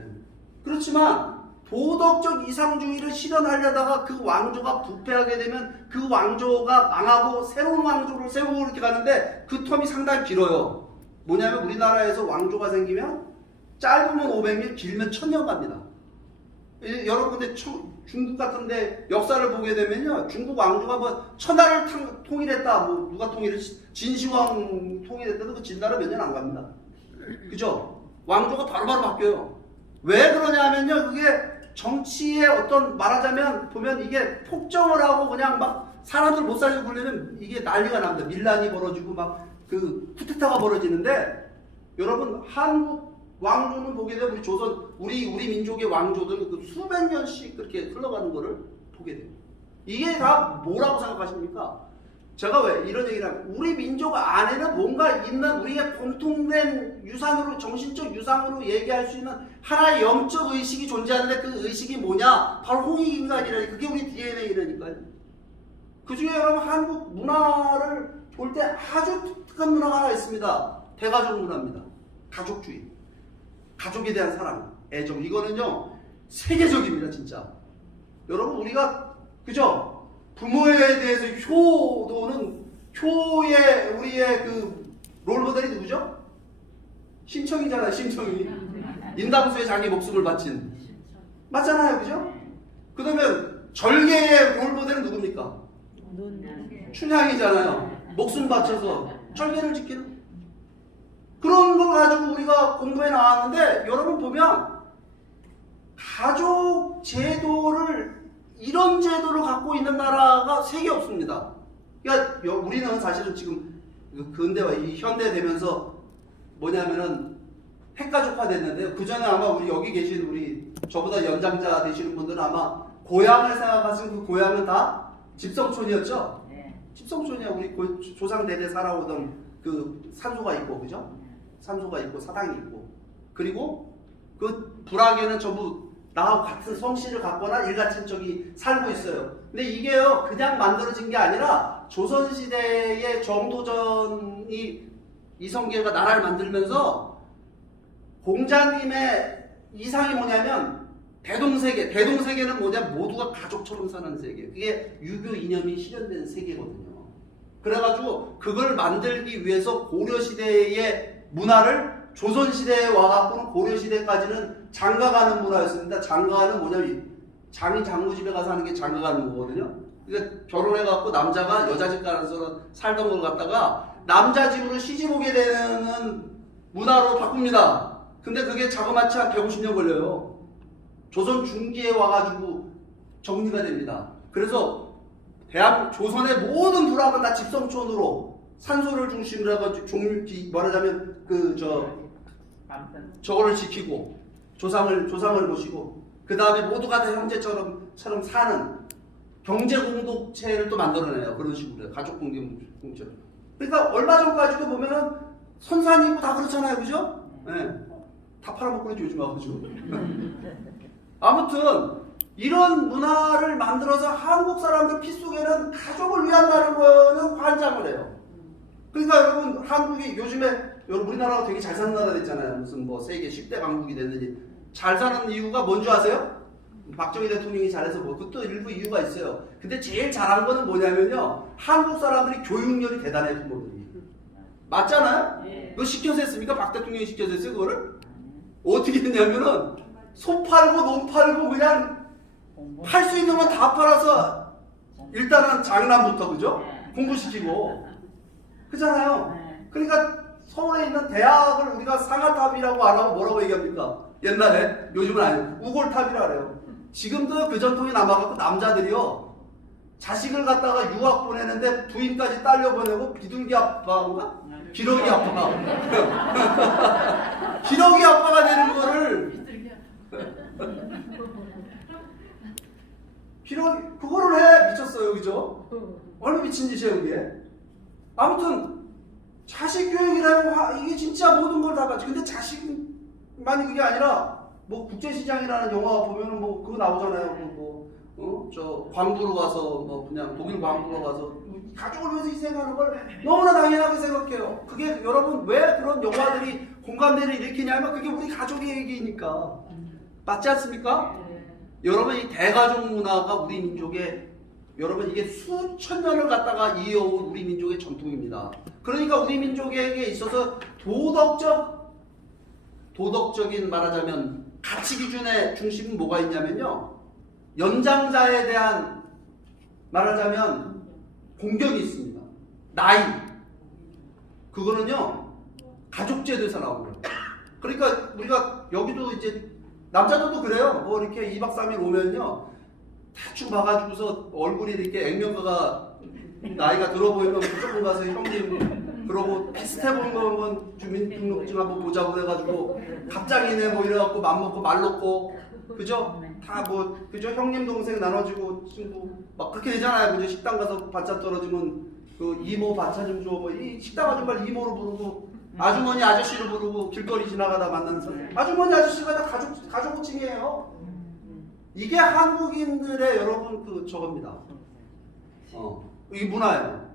그렇지만 도덕적 이상주의를 실현하려다가 그 왕조가 부패하게 되면 그 왕조가 망하고 새로운 왕조를 세우고 이렇게 가는데 그 텀이 상당히 길어요. 뭐냐면 우리나라에서 왕조가 생기면 짧으면 500년, 길면 1000년 갑니다. 여러분 근데 중국 같은데 역사를 보게 되면요, 중국 왕조가 뭐 천하를 통일했다, 뭐 누가 통일했지, 진시황 통일했다도 그 진나라 몇 년 안 갑니다. 그죠? 왕조가 바로바로 바뀌어요. 왜 그러냐면요, 그게 정치의 어떤, 말하자면 보면 이게 폭정을 하고 그냥 막 사람들 못 살게 굴리면 이게 난리가 납니다. 밀란이 벌어지고 막 그 쿠데타가 벌어지는데, 여러분 한국 왕조는 보게 되면 우리 조선, 우리 민족의 왕조들은 그 수백 년씩 그렇게 흘러가는 거를 보게 돼요. 이게 다 뭐라고 생각하십니까? 제가 왜 이런 얘기를 하면, 우리 민족 안에는 뭔가 있는 우리의 공통된 유산으로, 정신적 유산으로 얘기할 수 있는 하나의 영적 의식이 존재하는데 그 의식이 뭐냐? 바로 홍익인간이라니. 그게 우리 DNA라니까요. 그 중에 여러분 한국 문화를 볼 때 아주 독특한 문화가 하나 있습니다. 대가족 문화입니다. 가족주의. 가족에 대한 사랑, 애정. 이거는요, 세계적입니다, 진짜. 여러분, 우리가, 그죠? 부모에 대해서 효의, 우리의 그 롤모델이 누구죠? 심청이잖아요, 심청이. 인당수에 자기 목숨을 바친. 맞잖아요, 그죠? 그 다음에 절개의 롤모델은 누굽니까? 춘향이잖아요. 목숨 바쳐서 절개를 지키는. 그런 걸 가지고 우리가 공부해 나왔는데, 여러분 보면 가족 제도를, 이런 제도를 갖고 있는 나라가 세계 없습니다. 그러니까 우리는 사실은 지금 근대화, 이 현대 되면서 뭐냐면은 핵가족화 됐는데요. 그 전에 아마 우리 여기 계신 우리 저보다 연장자 되시는 분들은 아마 고향을 생각하시는 그 고향은 다 집성촌이었죠. 네. 집성촌이야. 우리 조상 대대 살아오던 그 산소가 있고, 그죠? 산소가 있고 사당이 있고, 그리고 그 불악에는 전부 나하고 같은 성씨를 갖거나 일가친척이 살고 있어요. 근데 이게요, 그냥 만들어진 게 아니라 조선시대의 정도전이, 이성계가 나라를 만들면서 공자님의 이상이 뭐냐면 대동세계는 뭐냐, 모두가 가족처럼 사는 세계. 그게 유교 이념이 실현된 세계거든요. 그래가지고 그걸 만들기 위해서 고려시대의 문화를 조선시대에 와갖고는 고려시대까지는 장가가는 문화였습니다. 장가가는 뭐냐면 장인 장모 집에 가서 하는 게 장가 가는 거거든요. 그러니까 결혼해갖고 남자가 여자 집 가서 살던 걸 갖다가 남자 집으로 시집 오게 되는 문화로 바꿉니다. 근데 그게 자그마치 한 150년 걸려요. 조선 중기에 와가지고 정리가 됩니다. 그래서 조선의 모든 불합은 다 집성촌으로 산소를 중심으로 해가지고 말하자면 저거를 지키고 조상을 모시고 그 다음에 모두가 다 형제처럼 사는 경제 공동체를 또 만들어내요. 그런 식으로 가족 공동체. 그러니까 얼마 전까지도 보면은 선산이고 다 그렇잖아요, 그죠? 네. 다 팔아먹고 있죠 요즘 와가지고. 아무튼 이런 문화를 만들어서 한국 사람들 피 속에는 가족을 위한다는 거는 환장을 해요. 그러니까 여러분 한국이 요즘에 우리나라가 되게 잘 사는 나라 됐잖아요. 무슨 뭐 세계 10대 강국이 됐는지. 잘 사는 이유가 뭔지 아세요? 박정희 대통령이 잘해서 뭐 그것도 일부 이유가 있어요. 근데 제일 잘한 거는 뭐냐면요. 한국 사람들이 교육열이 대단해요. 부모들이. 맞잖아요? 그거 시켜서 했습니까? 박 대통령이 시켜서 했어요 그거를? 어떻게 했냐면은 소 팔고 논 팔고 그냥 팔 수 있는 건 다 팔아서 일단은 장남부터 그죠? 공부시키고 그잖아요. 그러니까 서울에 있는 대학을 우리가 상아탑이라고 안 하고 뭐라고 얘기합니까? 옛날에 요즘은 아니에요. 우골탑이라 그래요. 지금도 그 전통이 남아갖고 남자들이요 자식을 갖다가 유학 보내는데 부인까지 딸려 보내고 비둘기 아빠인가? 기러기 아빠가 기러기 아빠가 되는 거를 그거를 해. 미쳤어요 그죠? 얼마나 미친 짓이에요 그게. 아무튼 자식 교육이라는 이게 진짜 모든 걸 다 같이. 근데 자식만이 그게 아니라 뭐 국제시장이라는 영화 보면은 뭐 그거 나오잖아요. 저 광부로 가서 뭐 그냥 독일 광부로 가서 가족을 위해서 희생하는 걸 너무나 당연하게 생각해요. 그게 여러분 왜 그런 영화들이 공감대를 일으키냐면 그게 우리 가족의 얘기니까. 맞지 않습니까? 여러분 이 대가족 문화가 우리 민족의 여러분 이게 수천 년을 갖다가 이어온 우리 민족의 전통입니다. 그러니까 우리 민족에게 있어서 도덕적인 말하자면 가치 기준의 중심은 뭐가 있냐면요. 연장자에 대한 말하자면 공격이 있습니다. 나이. 그거는요. 가족제도에서 나온 거예요. 그러니까 우리가 여기도 이제 남자들도 그래요. 뭐 이렇게 2박 3일 오면요. 대충 봐가지고서 얼굴이 이렇게 액면가가 나이가 들어 보이면 무조건 가서 형님 그러고 비슷해 보이는 거 한번 주민등록증 한번 보자고 그래가지고 갑자기네 뭐 이래갖고 맘먹고 말 놓고 그죠? 다 뭐 그죠? 형님 동생 나눠주고 친구 막 그렇게 되잖아요. 그죠? 식당 가서 반찬 떨어지면 그 이모 반찬 좀 줘. 뭐 이 식당 아줌마를 이모로 부르고 아주머니 아저씨로 부르고 길거리 지나가다 만나는 사람 아주머니 아저씨가 다 가족 호칭이에요. 이게 한국인들의 여러분 그 저겁니다. 이 문화예요.